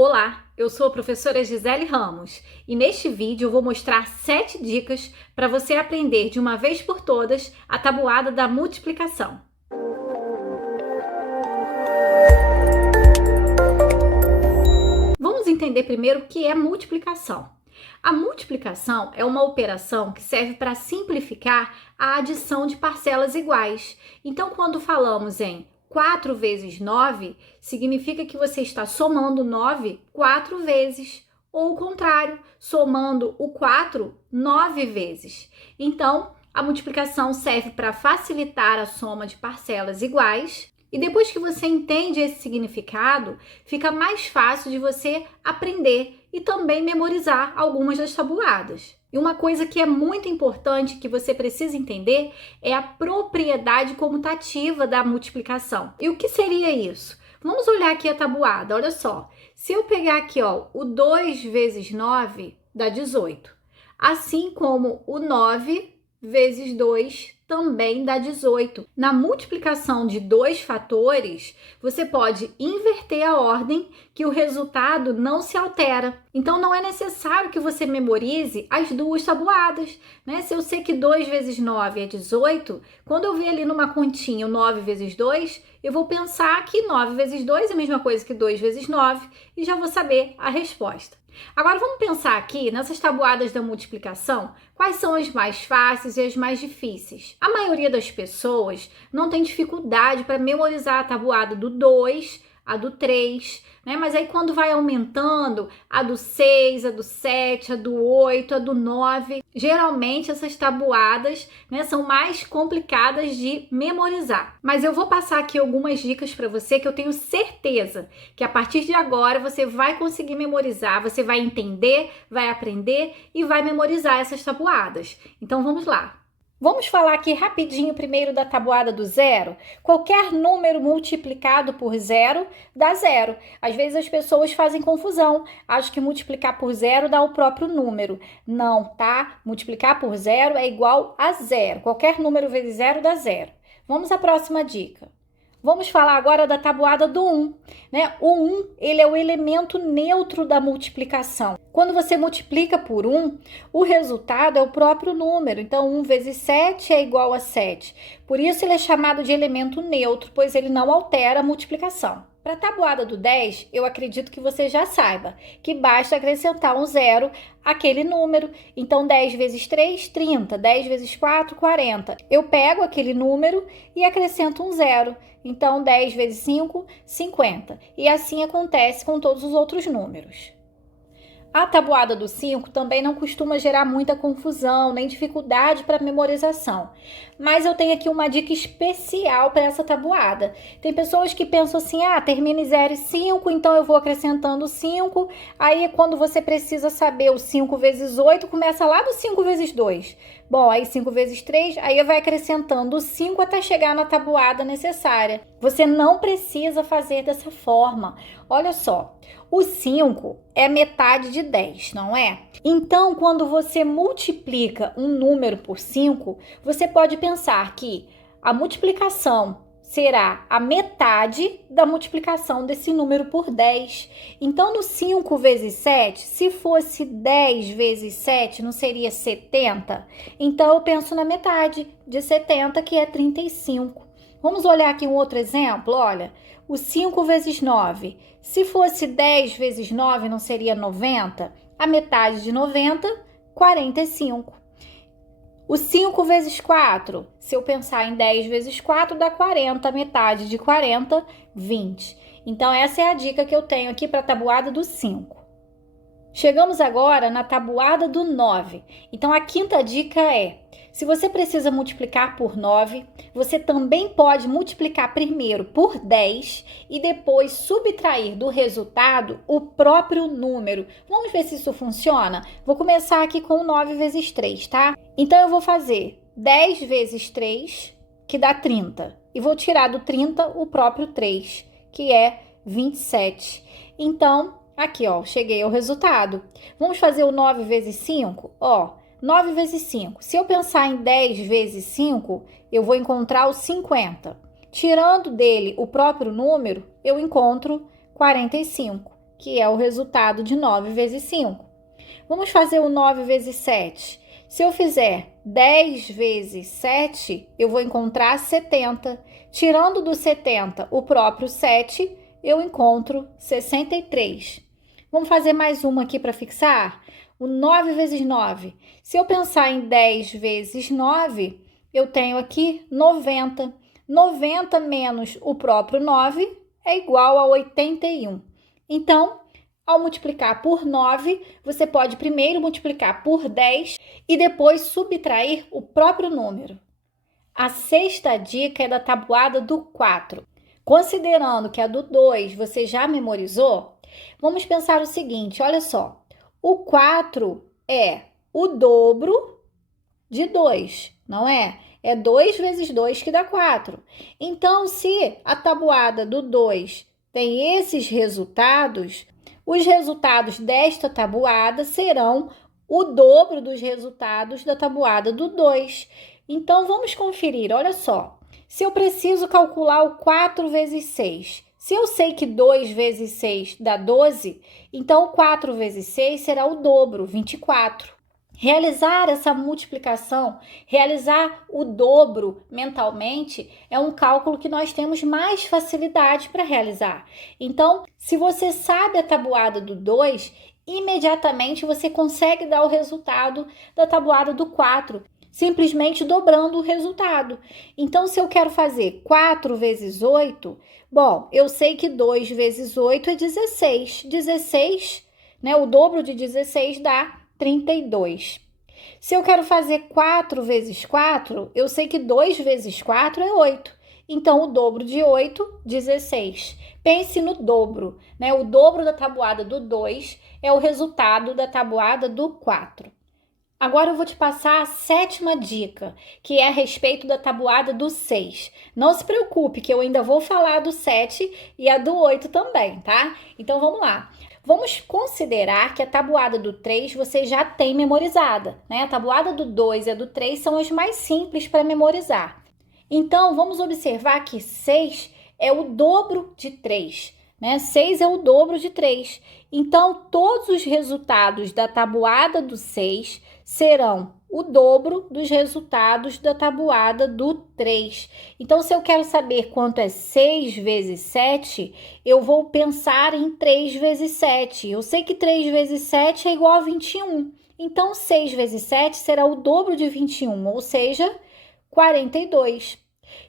Olá, eu sou a professora Gisele Ramos e neste vídeo eu vou mostrar 7 dicas para você aprender de uma vez por todas a tabuada da multiplicação. Vamos entender primeiro o que é multiplicação. A multiplicação é uma operação que serve para simplificar a adição de parcelas iguais. Então, quando falamos em 4 vezes 9, significa que você está somando 9 4 vezes, ou o contrário, somando o 4 9 vezes. Então, a multiplicação serve para facilitar a soma de parcelas iguais. E depois que você entende esse significado, fica mais fácil de você aprender e também memorizar algumas das tabuadas. E uma coisa que é muito importante que você precisa entender é a propriedade comutativa da multiplicação. E o que seria isso? Vamos olhar aqui a tabuada, olha só. Se eu pegar aqui, ó, o 2 vezes 9 dá 18. Assim como o 9 vezes 2 também dá 18. Na multiplicação de dois fatores, você pode inverter a ordem que o resultado não se altera. Então, não é necessário que você memorize as duas tabuadas, né? Se eu sei que 2 vezes 9 é 18, quando eu ver ali numa continha o 9 vezes 2, eu vou pensar que 9 vezes 2 é a mesma coisa que 2 vezes 9 e já vou saber a resposta. Agora vamos pensar aqui nessas tabuadas da multiplicação, quais são as mais fáceis e as mais difíceis. A maioria das pessoas não tem dificuldade para memorizar a tabuada do 2, a do 3, né? Mas aí quando vai aumentando, a do 6, a do 7, a do 8, a do 9, geralmente essas tabuadas, né, são mais complicadas de memorizar. Mas eu vou passar aqui algumas dicas para você que eu tenho certeza que a partir de agora você vai conseguir memorizar, você vai entender, vai aprender e vai memorizar essas tabuadas. Então vamos lá. Vamos falar aqui rapidinho primeiro da tabuada do zero. Qualquer número multiplicado por zero dá zero. Às vezes as pessoas fazem confusão, acham que multiplicar por zero dá o próprio número. Não, tá? Multiplicar por zero é igual a zero. Qualquer número vezes zero dá zero. Vamos à próxima dica. Vamos falar agora da tabuada do 1, né? O 1, ele é o elemento neutro da multiplicação. Quando você multiplica por 1, o resultado é o próprio número. Então, 1 vezes 7 é igual a 7. Por isso, ele é chamado de elemento neutro, pois ele não altera a multiplicação. Para a tabuada do 10, eu acredito que você já saiba que basta acrescentar um zero àquele número. Então, 10 vezes 3, 30. 10 vezes 4, 40. Eu pego aquele número e acrescento um zero. Então, 10 vezes 5, 50. E assim acontece com todos os outros números. A tabuada do 5 também não costuma gerar muita confusão, nem dificuldade para memorização. Mas eu tenho aqui uma dica especial para essa tabuada. Tem pessoas que pensam assim, termina em 0 e 5, então eu vou acrescentando 5. Aí, quando você precisa saber o 5 vezes 8, começa lá do 5 vezes 2. Bom, aí 5 vezes 3, aí vai acrescentando 5 até chegar na tabuada necessária. Você não precisa fazer dessa forma. Olha só, o 5 é metade de 10, não é? Então, quando você multiplica um número por 5, você pode pensar que a multiplicação será a metade da multiplicação desse número por 10. Então, no 5 vezes 7, se fosse 10 vezes 7, não seria 70? Então, eu penso na metade de 70, que é 35. Vamos olhar aqui um outro exemplo, olha. O 5 vezes 9, se fosse 10 vezes 9, não seria 90? A metade de 90, 45. O 5 vezes 4, se eu pensar em 10 vezes 4, dá 40. A metade de 40, 20. Então, essa é a dica que eu tenho aqui para a tabuada do 5. Chegamos agora na tabuada do 9. Então, a quinta dica é: se você precisa multiplicar por 9, você também pode multiplicar primeiro por 10 e depois subtrair do resultado o próprio número. Vamos ver se isso funciona? Vou começar aqui com 9 vezes 3, tá? Então, eu vou fazer 10 vezes 3, que dá 30. E vou tirar do 30 o próprio 3, que é 27. Então, aqui, ó, cheguei ao resultado. Vamos fazer o 9 vezes 5? Ó, 9 vezes 5. Se eu pensar em 10 vezes 5, eu vou encontrar o 50. Tirando dele o próprio número, eu encontro 45. que é o resultado de 9 vezes 5. Vamos fazer o 9 vezes 7. Se eu fizer 10 vezes 7, eu vou encontrar 70. Tirando do 70 o próprio 7, eu encontro 63. Vamos fazer mais uma aqui para fixar? O 9 vezes 9. Se eu pensar em 10 vezes 9, eu tenho aqui 90. 90 menos o próprio 9 é igual a 81. Então, ao multiplicar por 9, você pode primeiro multiplicar por 10 e depois subtrair o próprio número. A sexta dica é da tabuada do 4. Considerando que a do 2 você já memorizou, vamos pensar o seguinte, olha só. O 4 é o dobro de 2, não é? É 2 vezes 2 que dá 4. Então, se a tabuada do 2 tem esses resultados, os resultados desta tabuada serão o dobro dos resultados da tabuada do 2. Então, vamos conferir, olha só. Se eu preciso calcular o 4 vezes 6, se eu sei que 2 vezes 6 dá 12, então o 4 vezes 6 será o dobro, 24. Realizar essa multiplicação, realizar o dobro mentalmente, é um cálculo que nós temos mais facilidade para realizar. Então, se você sabe a tabuada do 2, imediatamente você consegue dar o resultado da tabuada do 4, simplesmente dobrando o resultado. Então, se eu quero fazer 4 vezes 8, bom, eu sei que 2 vezes 8 é 16. 16, né, o dobro de 16 dá 32. Se eu quero fazer 4 vezes 4, eu sei que 2 vezes 4 é 8. Então, o dobro de 8, 16. Pense no dobro, né? O dobro da tabuada do 2 é o resultado da tabuada do 4. Agora eu vou te passar a sétima dica, que é a respeito da tabuada do 6. Não se preocupe que eu ainda vou falar do 7 e a do 8 também, tá? Então, vamos lá. Vamos considerar que a tabuada do 3 você já tem memorizada, né? A tabuada do 2 e a do 3 são as mais simples para memorizar. Então, vamos observar que 6 é o dobro de 3, né? 6 é o dobro de 3. Então, todos os resultados da tabuada do 6 serão o dobro dos resultados da tabuada do 3. Então, se eu quero saber quanto é 6 vezes 7, eu vou pensar em 3 vezes 7. Eu sei que 3 vezes 7 é igual a 21. Então, 6 vezes 7 será o dobro de 21, ou seja, 42.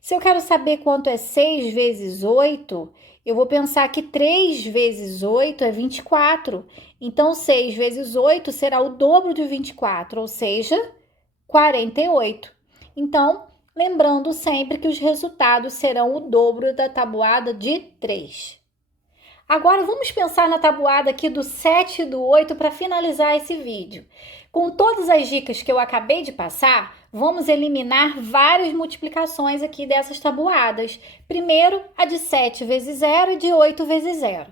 Se eu quero saber quanto é 6 vezes 8, eu vou pensar que 3 vezes 8 é 24. Então, 6 vezes 8 será o dobro de 24, ou seja, 48. Então, lembrando sempre que os resultados serão o dobro da tabuada de 3. Agora, vamos pensar na tabuada aqui do 7 e do 8 para finalizar esse vídeo. Com todas as dicas que eu acabei de passar, vamos eliminar várias multiplicações aqui dessas tabuadas. Primeiro, a de 7 vezes 0 e de 8 vezes 0.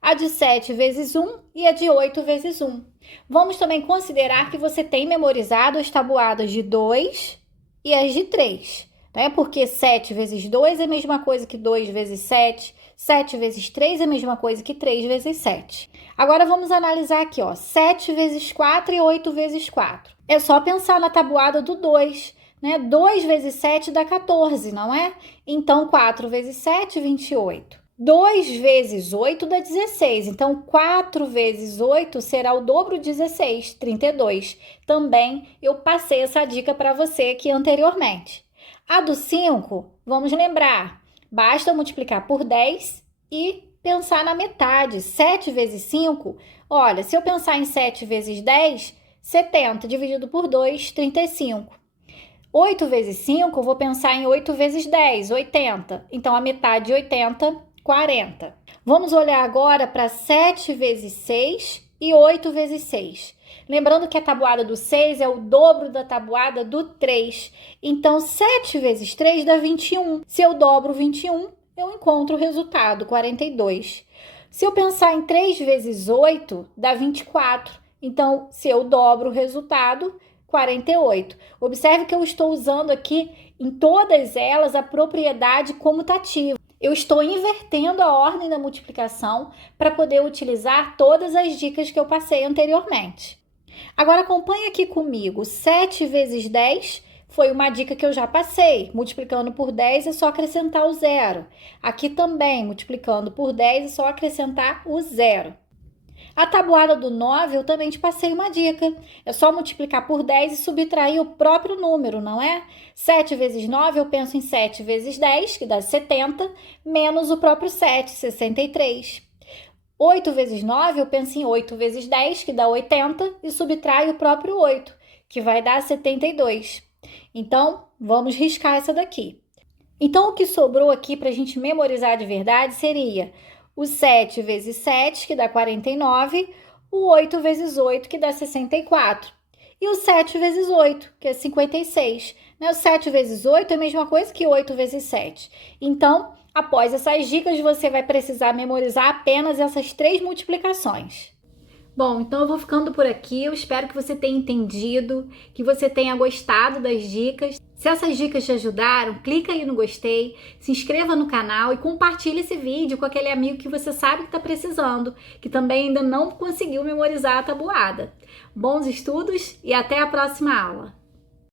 A de 7 vezes 1 e a de 8 vezes 1. Vamos também considerar que você tem memorizado as tabuadas de 2 e as de 3, né? Porque 7 vezes 2 é a mesma coisa que 2 vezes 7, 7 vezes 3 é a mesma coisa que 3 vezes 7. Agora vamos analisar aqui, ó, 7 vezes 4 e 8 vezes 4. É só pensar na tabuada do 2, né? 2 vezes 7 dá 14, não é? Então, 4 vezes 7, 28. 2 vezes 8 dá 16, então 4 vezes 8 será o dobro de 16, 32. Também eu passei essa dica para você aqui anteriormente. A do 5, vamos lembrar, basta multiplicar por 10 e pensar na metade. 7 vezes 5, olha, se eu pensar em 7 vezes 10, 70 dividido por 2, 35. 8 vezes 5, eu vou pensar em 8 vezes 10, 80. Então, a metade de 80, 40. Vamos olhar agora para 7 vezes 6 e 8 vezes 6. Lembrando que a tabuada do 6 é o dobro da tabuada do 3. Então, 7 vezes 3 dá 21. Se eu dobro 21, eu encontro o resultado, 42. Se eu pensar em 3 vezes 8, dá 24. Então, se eu dobro o resultado, 48. Observe que eu estou usando aqui em todas elas a propriedade comutativa. Eu estou invertendo a ordem da multiplicação para poder utilizar todas as dicas que eu passei anteriormente. Agora acompanhe aqui comigo. 7 vezes 10 foi uma dica que eu já passei. Multiplicando por 10 é só acrescentar o zero. Aqui também, multiplicando por 10 é só acrescentar o zero. A tabuada do 9 eu também te passei uma dica. É só multiplicar por 10 e subtrair o próprio número, não é? 7 vezes 9 eu penso em 7 vezes 10, que dá 70, menos o próprio 7, 63. 8 vezes 9 eu penso em 8 vezes 10, que dá 80, e subtrai o próprio 8, que vai dar 72. Então, vamos riscar essa daqui. Então, o que sobrou aqui para a gente memorizar de verdade seria o 7 vezes 7, que dá 49, o 8 vezes 8, que dá 64, e o 7 vezes 8, que é 56. O 7 vezes 8 é a mesma coisa que 8 vezes 7. Então, após essas dicas, você vai precisar memorizar apenas essas 3 multiplicações. Bom, então eu vou ficando por aqui. Eu espero que você tenha entendido, que você tenha gostado das dicas. Se essas dicas te ajudaram, clica aí no gostei, se inscreva no canal e compartilhe esse vídeo com aquele amigo que você sabe que está precisando, que também ainda não conseguiu memorizar a tabuada. Bons estudos e até a próxima aula!